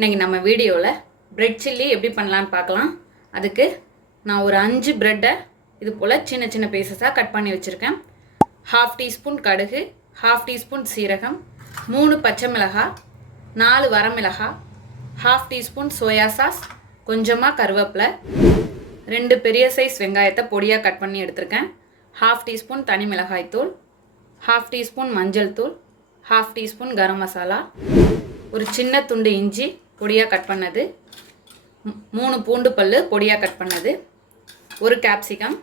இன்றைக்கி நம்ம வீடியோவில் பிரெட் சில்லி எப்படி பண்ணலான்னு பார்க்கலாம். அதுக்கு நான் ஒரு 5 பிரெட்டை இது போல் சின்ன சின்ன பீசஸாக கட் பண்ணி வச்சுருக்கேன். 1/2 டீஸ்பூன் கடுகு, 1/2 டீஸ்பூன் சீரகம், 3 பச்சை மிளகாய், 4 வரமிளகாய், 1/2 டீஸ்பூன் சோயா சாஸ், கொஞ்சமாக கருவேப்பிலை, 2 பெரிய சைஸ் வெங்காயத்தை பொடியாக கட் பண்ணி எடுத்திருக்கேன். 1/2 டீஸ்பூன் தனி மிளகாய் தூள், 1/2 டீஸ்பூன் மஞ்சள் தூள், 1/2 டீஸ்பூன் கரம் மசாலா, ஒரு சின்ன துண்டு இஞ்சி பொடியாக கட் பண்ணது, 3 பூண்டு பல் பொடியாக கட் பண்ணது, ஒரு கேப்சிகம்,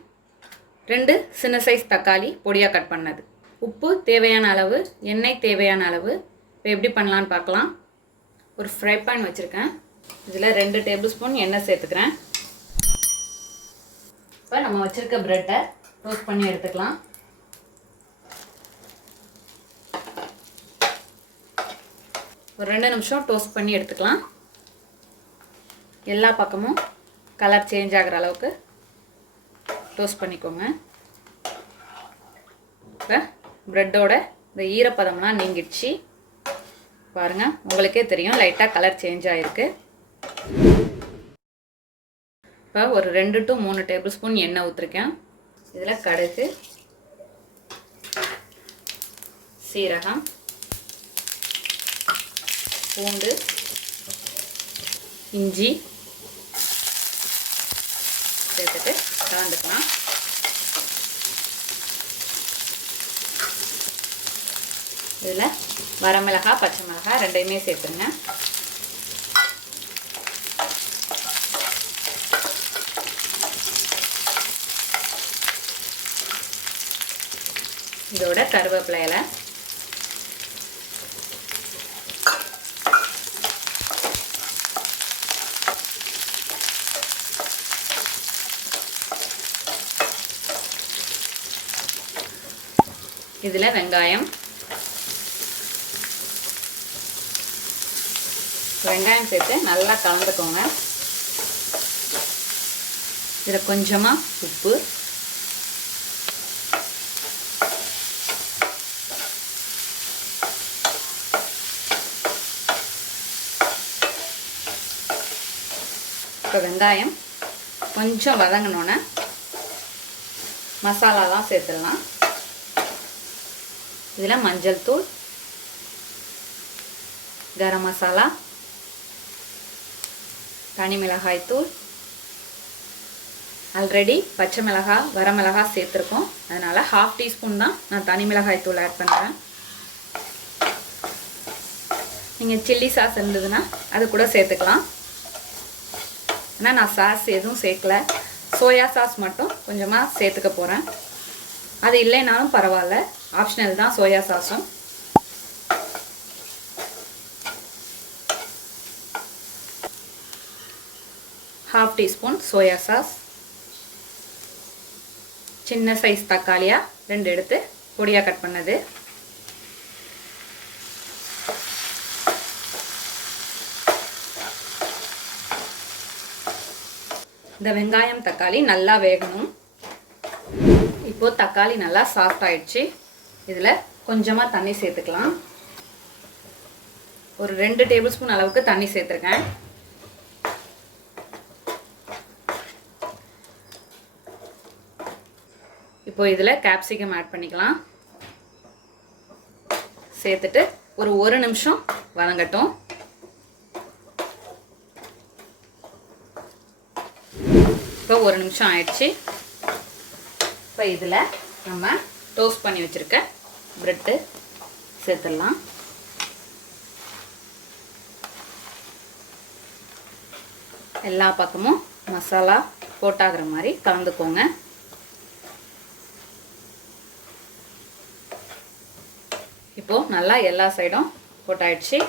2 சின்ன சைஸ் தக்காளி பொடியாக கட் பண்ணது, உப்பு தேவையான அளவு, எண்ணெய் தேவையான அளவு. இப்போ எப்படி பண்ணலான்னு பார்க்கலாம். ஒரு ஃப்ரை பேன் வச்சுருக்கேன். இதில் 2 டேபிள் ஸ்பூன் எண்ணெய் சேர்த்துக்கிறேன். இப்போ நம்ம வச்சுருக்க ப்ரெட்டை டோஸ்ட் பண்ணி எடுத்துக்கலாம். ஒரு 2 நிமிஷம் டோஸ்ட் பண்ணி எடுத்துக்கலாம். எல்லா பக்கமும் கலர் சேஞ்ச் ஆகிற அளவுக்கு டோஸ்ட் பண்ணிக்கோங்க. இப்போ ப்ரெட்டோட இந்த ஈரப்பதம்லாம் நீங்கிடுச்சு. பாருங்கள், உங்களுக்கே தெரியும் லைட்டாக கலர் சேஞ்ச் ஆகிருக்கு. இப்போ ஒரு 2 to 3 டேபிள் ஸ்பூன் எண்ணெய் ஊற்றிருக்கேன். இதில் கடுகு, சீரகம், பூண்டு, இஞ்சி சேர்த்துட்டு கலந்துக்கலாம். இதில் வரமிளகாய், பச்சை மிளகாய் ரெண்டையுமே சேர்த்துருங்க. இதோட கருவேப்பிலை இலை, இதில் வெங்காயம் சேர்த்து நல்லா கலந்துக்கோங்க. இதில் கொஞ்சமாக உப்பு, இப்போ வெங்காயம் கொஞ்சம் வதங்கினோன்னே மசாலாலாம் சேர்த்துடலாம். இதில் மஞ்சள் தூள், கரம் மசாலா, தனி மிளகாய் தூள், ஆல்ரெடி பச்சை மிளகாய் வரமிளகாய் சேர்த்துருக்கோம். அதனால் 1/2 டீஸ்பூன் தான் நான் தனி மிளகாய் தூள் ஆட் பண்ணுறேன். நீங்கள் சில்லி சாஸ் இருந்ததுன்னா அது கூட சேர்த்துக்கலாம். ஆனால் நான் சாஸ் எதுவும் சேர்க்கல, சோயா சாஸ் மட்டும் கொஞ்சமாக சேர்த்துக்க போகிறேன். அது இல்லைனாலும் பரவாயில்ல, ஆப்ஷனல் தான் சோயா சாஸும். ½ டீஸ்பூன் சோயா சாஸ், சின்ன சைஸ் தக்காளியாக 2 எடுத்து பொடியாக கட் பண்ணது, இந்த வெங்காயம் தக்காளி நல்லா வேகணும். இப்போது தக்காளி நல்லா சாஃப்ட் ஆயிடுச்சு. இதில் கொஞ்சமாக தண்ணி சேர்த்துக்கலாம். ஒரு 2 டேபிள் ஸ்பூன் அளவுக்கு தண்ணி சேர்த்துருக்கேன். இப்போ இதில் கேப்சிகம் ஆட் பண்ணிக்கலாம். சேர்த்துட்டு ஒரு 1 நிமிஷம் வதங்கட்டும். இப்போ 1 நிமிஷம் ஆயிடுச்சு. இப்போ இதில் நம்ம டோஸ்ட் பண்ணி வச்சுருக்க ப்ரெட்டு சேர்த்துடலாம். எல்லா பக்கமும் மசாலா போட்டாகிற மாதிரி கலந்துக்கோங்க. இப்போது நல்லா எல்லா சைடும் போட்டாயிடுச்சு.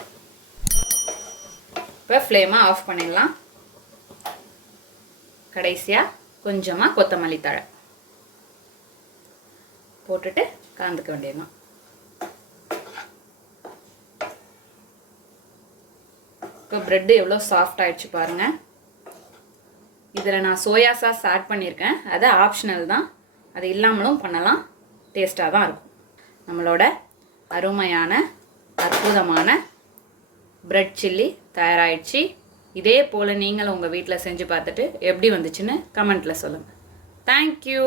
இப்போ ஃப்ளேமை ஆஃப் பண்ணிடலாம். கடைசியாக கொஞ்சமாக கொத்தமல்லி தழை போட்டுட்டு கலந்துக்க வேண்டியதுதான். இப்போ ப்ரெட்டு எவ்வளோ சாஃப்ட் ஆயிடுச்சு பாருங்கள். இதில் நான் சோயா சாஸ் ஆட் பண்ணியிருக்கேன். அது ஆப்ஷனல் தான், அது இல்லாமலும் பண்ணலாம், டேஸ்ட்டாக தான் இருக்கும். நம்மளோட அருமையான அற்புதமான பிரெட் சில்லி தயாராகிடுச்சு. இதே போல் நீங்களும் உங்கள் வீட்டில் செஞ்சு பார்த்துட்டு எப்படி வந்துச்சுன்னு கமெண்ட்டில் சொல்லுங்கள். தேங்க்யூ.